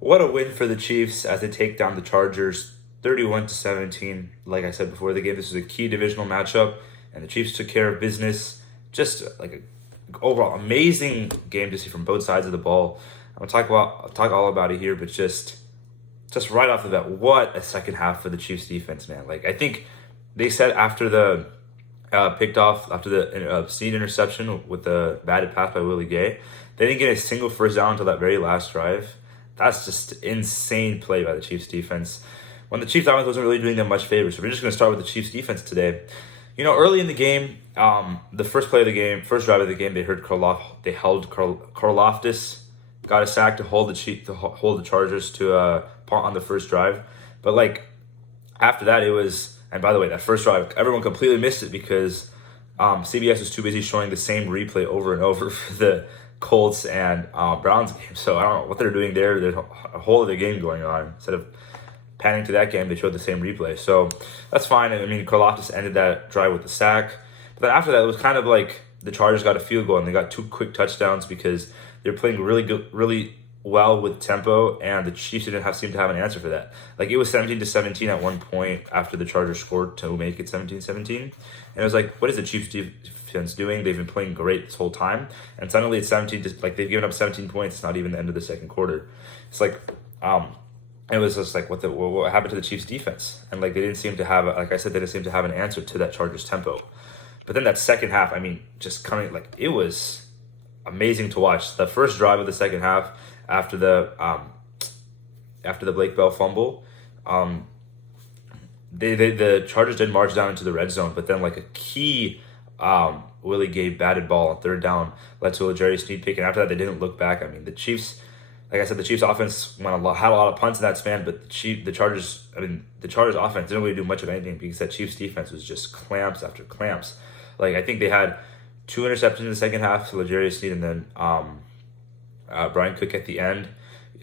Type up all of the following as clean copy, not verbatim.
What a win for the Chiefs as they take down the Chargers 31-17. Like I said before the game, this was a key divisional matchup, and the Chiefs took care of business. Just like a overall amazing game to see from both sides of the ball. I'll talk all about it here, but just right off the bat, what a second half for the Chiefs defense, man. Like I think they said after the picked off after the Snead interception with the batted pass by Willie Gay, they didn't get a single first down until that very last drive. That's just insane play by the Chiefs defense. When the Chiefs offense wasn't really doing them much favor, so we're just going to start with the Chiefs defense today. You know, early in the game, the first play of the game, first drive of the game, they held Karloftis, got a sack to hold the Chargers to punt on the first drive. But like after that, it was, and by the way, that first drive, everyone completely missed it because CBS was too busy showing the same replay over and over for the Colts and Browns game. So I don't know what they're doing there. There's a whole other game going on. Instead of panning to that game, they showed the same replay. So that's fine. I mean, Karloftis ended that drive with the sack. But then after that, it was kind of like the Chargers got a field goal and they got two quick touchdowns because they're playing really well with tempo, and the Chiefs didn't seem to have an answer for that. Like it was 17-17 at one point after the Chargers scored to make it 17-17, and it was like, what is the Chiefs defense doing? They've been playing great this whole time, and suddenly it's 17. Like they've given up 17 points. It's not even the end of the second quarter. It's like, it was just like what happened to the Chiefs defense, and like they didn't seem to have, like I said, they didn't seem to have an answer to that Chargers tempo. But then that second half, I mean, just coming, like it was amazing to watch. The first drive of the second half after the Blake Bell fumble, the Chargers did march down into the red zone, but then like a key Willie Gay batted ball on third down led to a Jerry Snead pick, and after that they didn't look back. I mean, the Chiefs, like I said, the Chiefs offense had a lot of punts in that span, but the Chargers offense didn't really do much of anything because that Chiefs defense was just clamps after clamps. Like I think they had 2 interceptions in the second half to L'Jarius Sneed, and then Brian Cook at the end.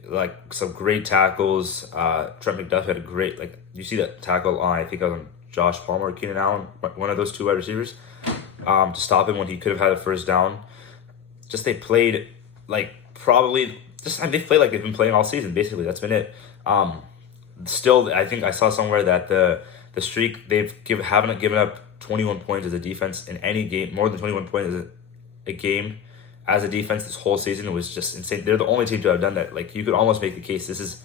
Like some great tackles. Trent McDuffie had a great, like you see that tackle on, I think it was on Josh Palmer or Keenan Allen, one of those two wide receivers, to stop him when he could have had a first down. Just they played like they played like they've been playing all season. Basically, that's been it. Still, I think I saw somewhere that the streak haven't given up 21 points as a defense in any game, more than 21 points as a game as a defense this whole season. It was just insane. They're the only team to have done that. Like you could almost make the case this is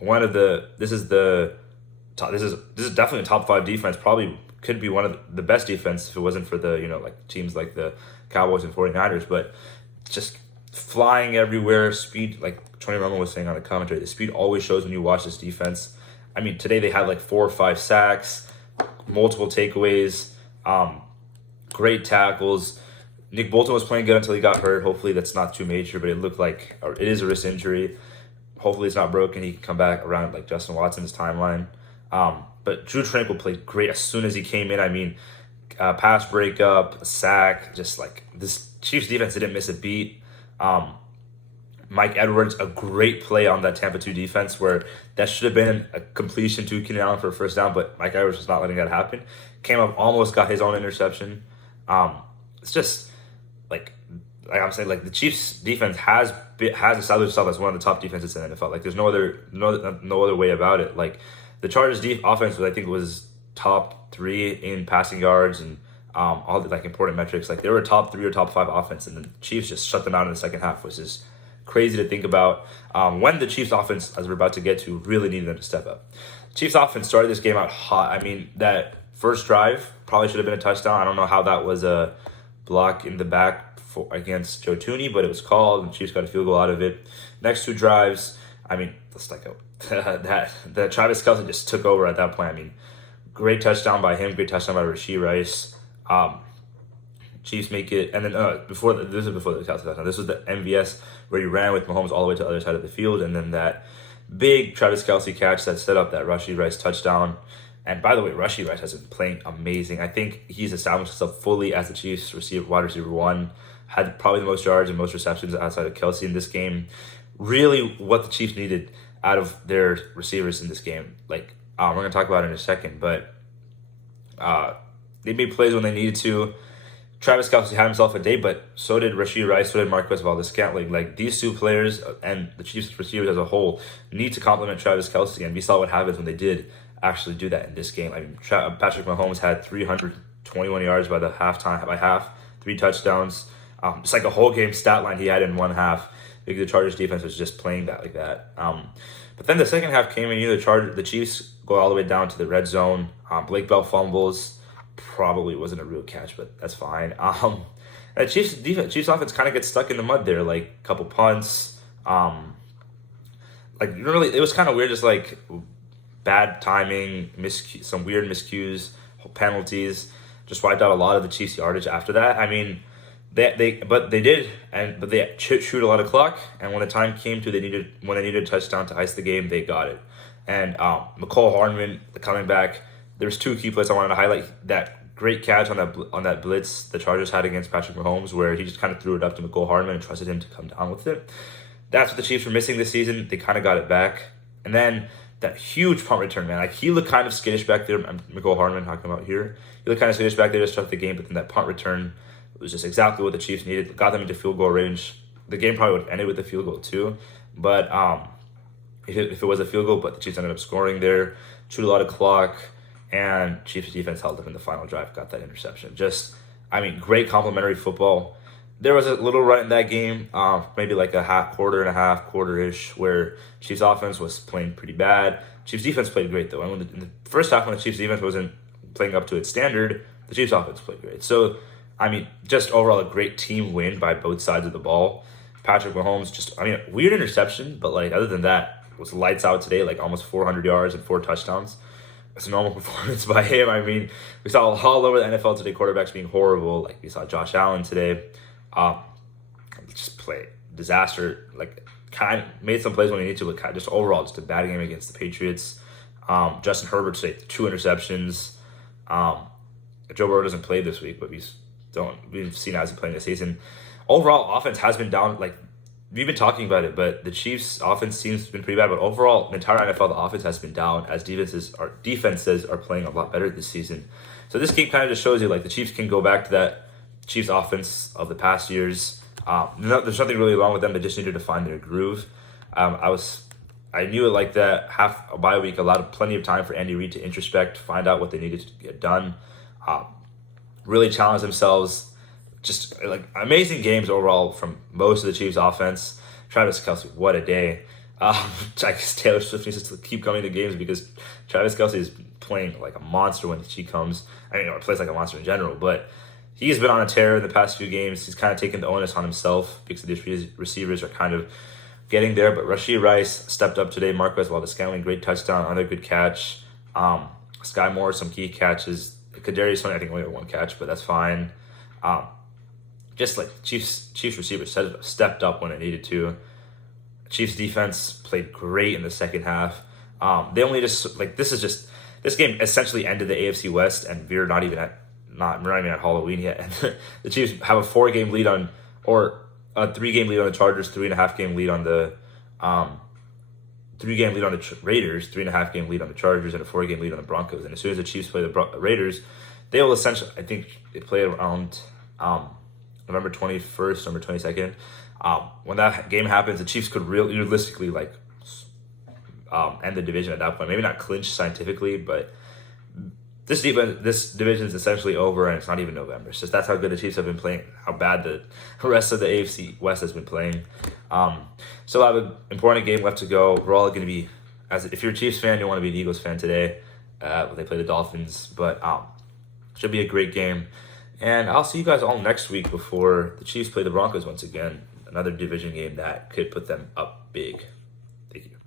definitely a top 5 defense. Probably could be one of the best defense if it wasn't for the, like teams like the Cowboys and 49ers, but just flying everywhere, speed, like Tony Romo was saying on the commentary, the speed always shows when you watch this defense. I mean, today they had like 4 or 5 sacks, multiple takeaways, great tackles. Nick Bolton was playing good until he got hurt. Hopefully that's not too major, but it looked like it is a wrist injury. Hopefully it's not broken. He can come back around like Justin Watson's timeline. But Drew Tranquill played great as soon as he came in. I mean, pass breakup, sack, just like this Chiefs defense didn't miss a beat. Mike Edwards, a great play on that Tampa 2 defense where that should have been a completion to Keenan Allen for a first down, but Mike Edwards was not letting that happen. Came up, almost got his own interception. It's just like I'm saying, like the Chiefs defense has established itself as one of the top defenses in the NFL. Like there's no other way about it. Like the Chargers offense, I think, was top 3 in passing yards and all the like important metrics. Like they were a top 3 or top 5 offense, and the Chiefs just shut them out in the second half, which is crazy to think about. When the Chiefs offense, as we're about to get to, really needed them to step up. Chiefs offense started this game out hot. I mean, that first drive probably should have been a touchdown. I don't know how that was a block in the back against Joe Thuney, but it was called, and the Chiefs got a field goal out of it. Next 2 drives, I mean, it's like that Travis Kelce just took over at that point. I mean, great touchdown by him, great touchdown by Rashee Rice. Chiefs make it, and then this is before the Kelce touchdown. This was the MVS where he ran with Mahomes all the way to the other side of the field, and then that big Travis Kelce catch that set up that Rashee Rice touchdown. And by the way, Rashee Rice has been playing amazing. I think he's established himself fully as the Chiefs wide receiver 1. Had probably the most yards and most receptions outside of Kelce in this game. Really what the Chiefs needed out of their receivers in this game. Like, we're going to talk about it in a second, but they made plays when they needed to. Travis Kelce had himself a day, but so did Rashee Rice, so did Marquez Valdez-Scantling. Like, these two players and the Chiefs receivers as a whole need to complement Travis Kelce, and we saw what happens when they did actually do that in this game. I mean, Patrick Mahomes had 321 yards by half, 3 touchdowns. It's like a whole game stat line he had in one half because the Chargers defense was just playing that like that. But then the second half came in, the Chiefs go all the way down to the red zone. Blake Bell fumbles. Probably wasn't a real catch, but that's fine. The Chiefs offense kind of gets stuck in the mud there, like a couple punts. Like really, it was kind of weird, just like bad timing, some weird miscues, penalties, just wiped out a lot of the Chiefs' yardage after that. I mean, they chewed a lot of clock, and when the time came to when they needed a touchdown to ice the game, they got it. And McCole Hardman coming back. There's 2 key plays I wanted to highlight. That great catch on that blitz the Chargers had against Patrick Mahomes, where he just kind of threw it up to McCole Hardman and trusted him to come down with it. That's what the Chiefs were missing this season. They kind of got it back. And then that huge punt return, man. Like, he looked kind of skittish back there. McCole Hardman talking about here. He looked kind of skittish back there to start the game, but then that punt return was just exactly what the Chiefs needed. Got them into field goal range. The game probably would have ended with a field goal too. But if it was a field goal, but the Chiefs ended up scoring there. Chewed a lot of clock. And Chiefs defense held up in the final drive, got that interception. Great complimentary football. There was a little run in that game, maybe like quarter-ish, where Chiefs offense was playing pretty bad. Chiefs defense played great, though. And in the first half, when the Chiefs defense wasn't playing up to its standard, the Chiefs offense played great. So, just overall a great team win by both sides of the ball. Patrick Mahomes, weird interception, but other than that, was lights out today, almost 400 yards and 4 touchdowns. It's a normal performance by him. We saw all over the NFL today quarterbacks being horrible. Like, we saw Josh Allen today. Just play disaster. Kind of made some plays when he needed to, but just overall, just a bad game against the Patriots. Justin Herbert today, 2 interceptions. Joe Burrow doesn't play this week, but we've seen as he playing this season. Overall, offense has been down. We've been talking about it, but the Chiefs' offense seems to have been pretty bad. But overall, the entire NFL, the offense has been down as defenses are playing a lot better this season. So this game kind of just shows you, the Chiefs can go back to that Chiefs offense of the past years. There's nothing really wrong with them. They just needed to find their groove. I knew it like that. Half a bye week, plenty of time for Andy Reid to introspect, find out what they needed to get done, really challenge themselves. Just amazing games overall from most of the Chiefs offense. Travis Kelce, what a day. I guess Taylor Swift needs to keep coming to games because Travis Kelce is playing like a monster when she comes. It plays like a monster in general, but he's been on a tear in the past few games. He's kind of taken the onus on himself because the receivers are kind of getting there. But Rashee Rice stepped up today. Marquez Valdez-Scantling, great touchdown, another good catch. Sky Moore, some key catches. Kadarius Toney, I think only had 1 catch, but that's fine. Chiefs receivers stepped up when it needed to. Chiefs defense played great in the second half. They only this game essentially ended the AFC West, and we're not even at Halloween yet. And the Chiefs have a 4-game lead a 3-game lead on the Chargers, 3.5-game lead on the 3-game lead on the Raiders, 3.5-game lead on the Chargers, and a 4-game lead on the Broncos. And as soon as the Chiefs play the Raiders, they will essentially, I think they play around November 21st, November 22nd. When that game happens, the Chiefs could realistically end the division at that point. Maybe not clinch scientifically, but this division is essentially over, and it's not even November. It's just that's how good the Chiefs have been playing, how bad the rest of the AFC West has been playing. So I have an important game left to go. We're all going to be, if you're a Chiefs fan, you want to be an Eagles fan today. They play the Dolphins, but should be a great game. And I'll see you guys all next week before the Chiefs play the Broncos once again. Another division game that could put them up big. Thank you.